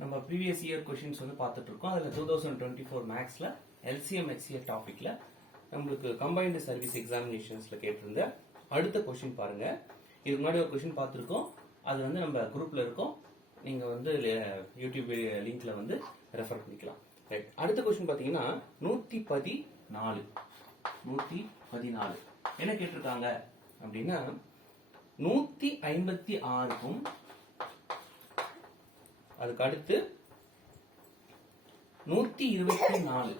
நம்ம previous year questions வந்து பார்த்துட்டு இருக்கோம். அதில் 2024 மேக்ஸ்ல எல்சிஎம் ஹெச்சிஎஃப் டாபிக்ல நம்மளுக்கு கம்பைன்டு சர்வீஸ் எக்ஸாமினேஷன்ஸ்ல கேட்டிருந்த அடுத்த கொஷின் பாருங்க. இதுக்கு முன்னாடி ஒரு கொஷின் பார்த்துருக்கோம். அது வந்து நம்ம குரூப்ல இருக்கோம். நீங்க வந்து யூடியூப் லிங்க்ல வந்து ரெஃபர் பண்ணிக்கலாம். ரைட். அடுத்த கொஸ்டின் பாத்தீங்கன்னா 114 என்ன கேட்டிருக்காங்க அப்படின்னா 156க்கும் அதுக்கு அடுத்து 124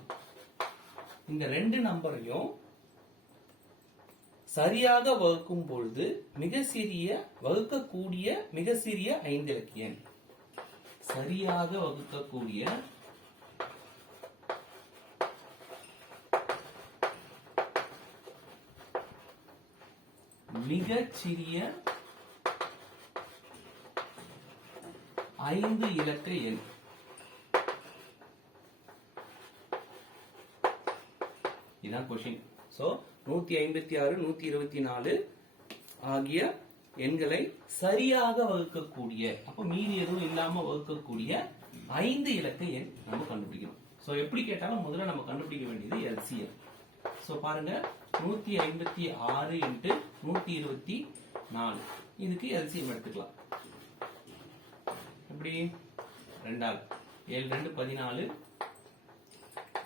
இந்த ரெண்டு நம்பரையும் சரியாக வகுக்கும் பொழுது வகுக்கக்கூடிய மிக சிறிய 5 இலக்க எண். சரியாக வகுக்கக்கூடிய மிகச் சிறிய 5 இலக்க எண். இதான் கொஸ்டின். சோ 156 124 ஆகிய எண்களை சரியாக வகுக்கக்கூடிய, அப்ப மீதி எதுவும் இல்லாம வகுக்கக்கூடிய 5 இலக்க எண் நம்ம கண்டுபிடிக்கணும். சோ எப்படி கேட்டாலும் முதல்ல நம்ம கண்டுபிடிக்க வேண்டியது எல்சிஎம். சோ பாருங்க 156 இன்டு 124 இதுக்கு எல்சிஎம் எடுத்துக்கலாம். எப்படி 2 7 2 14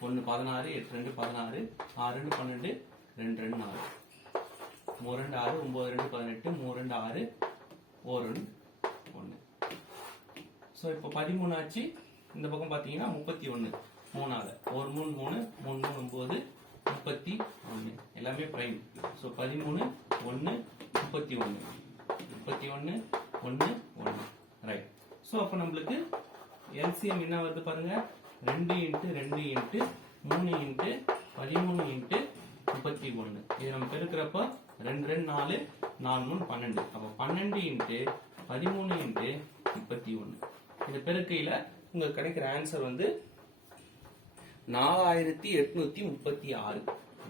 1 16 8 2 16 6 2 12 2 2 4 3 2 6 9 2 18 3 2 6 1 1. சோ இப்போ 13 ஆச்சு. இந்த பக்கம் பாத்தீங்கன்னா 31 3 1 3 3 3 9 31 எல்லாமே பிரைம். சோ 13 1 31 31 1 1. ரைட். சோ அப்ப நம்மளுக்கு எல்சிஎம் என்ன வருது பாருங்க. 2 இன்ட்டு 2 இன்ட்டு 3 இன்ட்டு 13 இன்ட்டு 31. இது நம்ம பெருக்கிறப்ப 2 2 4 4 3 12. அப்ப 12 இன்ட்டு 13 இன்ட்டு 31. இது பெருக்கையில உங்களுக்கு கிடைக்கிற ஆன்சர் வந்து 4836.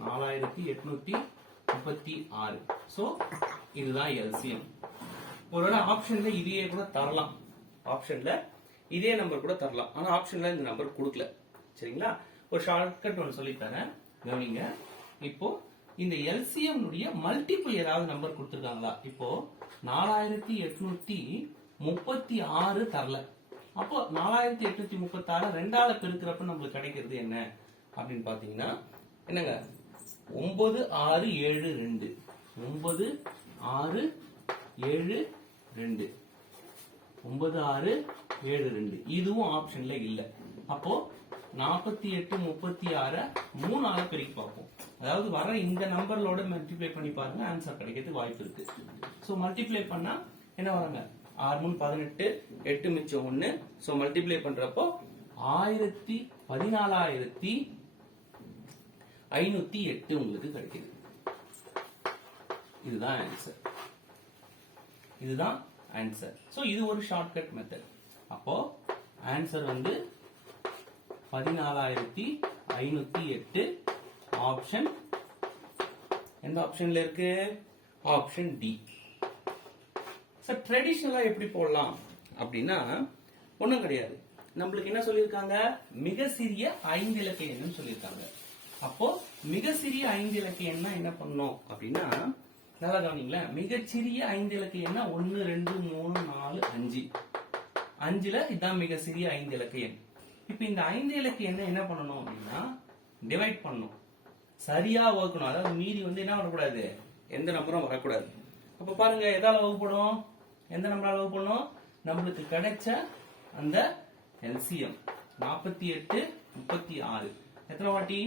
4836. சோ இதுதான் எல்சிஎம். ஒருவேளை ஆப்ஷன்ல இதையே கூட தரலாம். ஆப்ஷன்ல இதே நம்பர் கூட தரலாம். ஆனா ஆப்ஷன்ல இந்த நம்பர் கொடுக்கல. சரிங்களா? ஒரு ஷார்ட்கட் ஒன்று சொல்லி தரேன், கவனிங்க. இப்போ இந்த எல்சிஎம் உடைய மல்டிபிள் ஏதாவது நம்பர் கொடுத்திருக்காங்களா? இப்போ 4836 தரல. அப்போ 4836 ரெண்டால பெருக்கிறப்ப நம்மளுக்கு கிடைக்கிறது என்ன அப்படின்னு பாத்தீங்கன்னா என்னங்க 9672. 9672 9672. இதுவும் ஆப்ஷன்ல இல்ல. அப்போ 4836 3ஆல பெருக்கி பார்ப்போம். அதாவது வர இந்த நம்பர்களோட மல்டிப்ளை பண்ணி பாருங்க, ஆன்சர் கிடைக்கிறதுக்கு வாய்ப்பு இருக்கு. சோ மல்டிப்ளை பண்ணா என்ன வராங்க? 6 3 18 8 மிச்சம் 1. சோ மல்டிப்ளை பண்றப்போ 14508 உங்களுக்கு கிடைக்குது. இதுதான் ஆன்சர். இதுதான் ஆன்சர். சோ இது ஒரு ஷார்ட்கட் மெத்தட். அப்போ ஆன்சர் வந்து 14508. ஆப்ஷன் எந்த ஆப்ஷன்ல இருக்கு? Option D. சார் ட்ரெடிஷனலா எப்படி போடலாம் அப்படின்னா ஒண்ணும் கிடையாது. நம்மளுக்கு என்ன சொல்லியிருக்காங்க? மிக சிறிய 5 இலக்க எண்ணு சொல்லியிருக்காங்க. அப்போ மிக சிறிய 5 இலக்க எண்ணா என்ன பண்ணணும் அப்படின்னா நல்லா கவனிங்களேன். மிகச்சிறிய 5 இலக்க எண்ணா 1 2 3 4 5. 5ல இதான் மிக சிறிய 5 இலக்க எண். இப்ப இந்த 5 இலக்க எண்ணை என்ன பண்ணணும் அப்படின்னா டிவைட் பண்ணணும், சரியா வகுக்கணும். அதாவது மீதி வந்து என்ன பண்ணக்கூடாது, எந்த நம்பரும் வரக்கூடாது. அப்ப பாருங்க எதால வகுப்படும், எந்த நம்பரால வகுப்படும்? நம்மளுக்கு கிடைச்ச அந்த எல்சிஎம் 48 36 எத்தனை வாட்டி?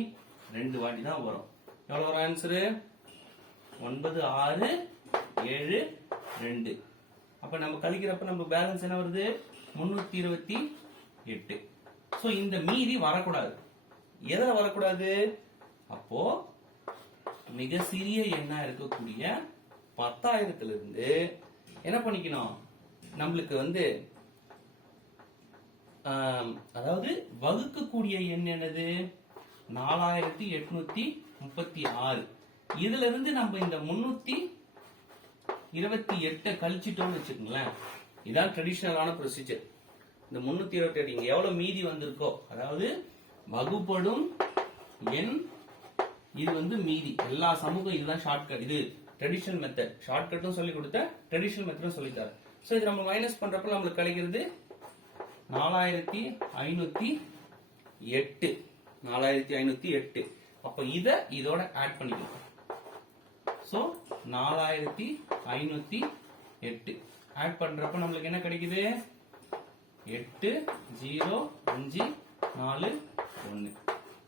2 வாட்டி தான் வரும். எவ்வளவு வரும் ஆன்சரு? 9672. அப்ப நம்ம கழிக்கிறப்ப நம்ம பேலன்ஸ் என்ன வருது? 328. சோ இந்த மீதி வரக்கூடாது. எதுல வரக்கூடாது? அப்போ மிக சிறிய எண்ணா இருக்கக்கூடிய 10,000 இருந்து என்ன பண்ணிக்கணும்? நம்மளுக்கு வந்து அதாவது வகுக்கக்கூடிய எண் என்னது? 4836. இதுல இருந்து நம்ம இந்த 328 கழிச்சிட்டோம்னு வச்சுக்கோங்களேன். இதான் ட்ரெடிஷனலான ப்ரொசீஜர். இந்த 328 இங்க எவ்வளவு மீதி வந்திருக்கோ, அதாவது வகுப்படும் எண் இது வந்து மீதி. எல்லா சமூகம் இதுதான் ஷார்ட்கட். இது ட்ரெடிஷனல் மெத்தட். ஷார்ட்கட்டும் சொல்லி கொடுத்த, ட்ரெடிஷனல் மெத்தடும் சொல்லித்தாரு. சோ இது நம்ம மைனஸ் பண்றப்ப நம்மளுக்கு கிடைக்கிறது 4508. 4508. அப்ப இத இதோட ஆட் பண்ணிக்கலாம். சோ 4508 ஆட் பண்றப்ப நம்மளுக்கு என்ன கிடைக்குது? 80541.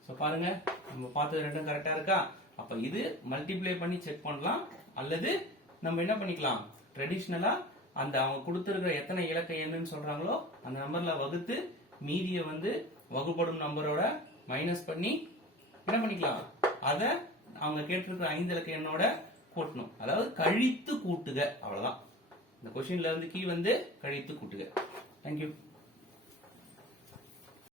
சோ பாருங்க, நம்ம பார்த்தது ரெண்டும் கரெக்டா இருக்கா? அப்ப இது மல்டிப்ளை பண்ணி செக் பண்ணலாம், அல்லது நம்ம என்ன பண்ணிக்கலாம், ட்ரெடிஷனலா அந்த அவங்க கொடுத்திருக்கிற எத்தனை இலக்க எண்ணுன்னு சொல்றாங்களோ அந்த நம்பர்ல வகுத்து மீதியை வந்து வகுப்படும் நம்பரோட மைனஸ் பண்ணி என்ன பண்ணிக்கலாம், அத அவங்க கேட்டிருக்கிற 5 இலக்க எண்ணோட கூட்டணும். அதாவது கழித்து கூட்டுக, அவ்வளவுதான். இந்த கொஸ்டின்ல வந்து கீ வந்து கழித்து கூட்டுக. தேங்க்யூ.